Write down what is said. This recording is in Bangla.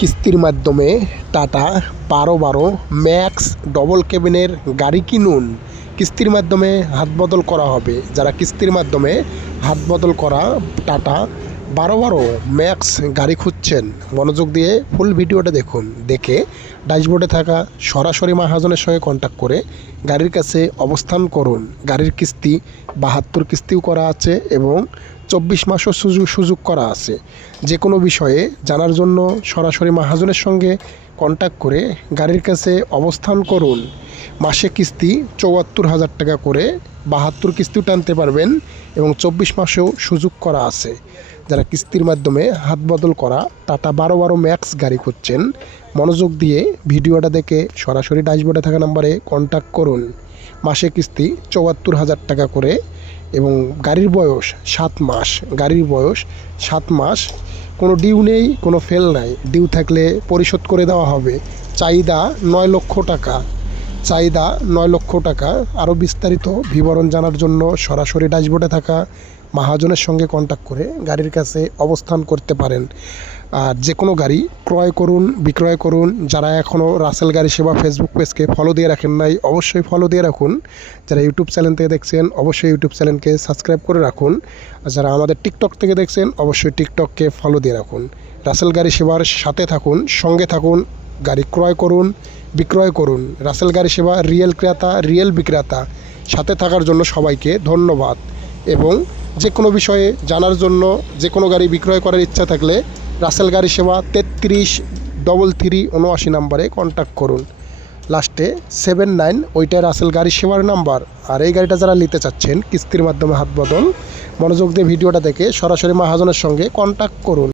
কিস্তির মাধ্যমে টাটা, বারো বারো, ম্যাক্স, ডবল কেবিনের গাড়ি কিনুন। কিস্তির মাধ্যমে হাত বদল করা হবে। যারা কিস্তির মাধ্যমে হাত বদল করা টাটা, বারো বারো, ম্যাক্স গাড়ি খুঁজছেন, মনোযোগ দিয়ে ফুল ভিডিওটা দেখুন। দেখে ড্যাশবোর্ডে থাকা সরাসরি মাহাজনের সঙ্গে কন্ট্যাক্ট করে গাড়ির কাছে অবস্থান করুন। গাড়ির কিস্তি, বাহাত্তর কিস্তিও করা আছে এবং চব্বিশ মাসও সুযোগ সুযোগ করা আছে। যে কোনো বিষয়ে জানার জন্য সরাসরি মাহাজনের সঙ্গে কন্ট্যাক্ট করে গাড়ির কাছে অবস্থান করুন। মাসে কিস্তি চুয়াত্তর হাজার টাকা করে বাহাত্তর কিস্তিও টানতে পারবেন এবং চব্বিশ মাসেও সুযোগ করা আছে। যারা কিস্তির মাধ্যমে হাত বদল করা, টাটা বারো বারো ম্যাক্স গাড়ি খুঁজছেন, মনোযোগ দিয়ে ভিডিওটা দেখে সরাসরি ড্যাশবোর্ডে থাকা নাম্বারে কন্ট্যাক্ট করুন। মাসে কিস্তি চুয়াত্তর হাজার টাকা করে এবং গাড়ির বয়স সাত মাস। গাড়ির বয়স সাত মাস। কোনো ডিউ নেই, কোনো ফেল নাই। ডিউ থাকলে পরিশোধ করে দেওয়া হবে। চাহিদা নয় লক্ষ টাকা। চাহিদা নয় লক্ষ টাকা। আরও বিস্তারিত বিবরণ জানার জন্য সরাসরি ড্যাশবোর্ডে থাকা মহাজনের সঙ্গে কন্ট্যাক্ট করে গাড়ির কাছে অবস্থান করতে পারেন। আর যে কোনো গাড়ি ক্রয় করুন, বিক্রয় করুন। যারা এখনও রাসেল গাড়ি সেবা ফেসবুক পেজকে ফলো দিয়ে রাখেন নাই, অবশ্যই ফলো দিয়ে রাখুন। যারা ইউটিউব চ্যানেল থেকে দেখছেন, অবশ্যই ইউটিউব চ্যানেলকে সাবস্ক্রাইব করে রাখুন। আর যারা আমাদের টিকটক থেকে দেখছেন, অবশ্যই টিকটককে ফলো দিয়ে রাখুন। রাসেল গাড়ি সেবার সাথে থাকুন, সঙ্গে থাকুন, গাড়ি ক্রয় করুন। বিক্রয় করুন। রাসেল গাড়ি সেবা রিয়েল ক্রেতা, রিয়েল বিক্রেতা। সাথে থাকার জন্য সবাইকে ধন্যবাদ। এবং যে কোনো বিষয়ে জানার জন্য যে কোনো গাড়ি বিক্রয় করার ইচ্ছা থাকলে রাসেল গাড়ি সেবা তেত্রিশ ডবল থ্রি উনআশি নাম্বারে কন্ট্যাক্ট করুন। লাস্টে সেভেন নাইন ওইটা রাসেল গাড়ি সেবার নাম্বার। আর এই গাড়িটা যারা নিতে চাচ্ছেন, কিস্তির মাধ্যমে হাত বদল, মনোযোগ দিয়ে ভিডিওটা দেখে সরাসরি মাহাজনের সঙ্গে কন্ট্যাক্ট করুন।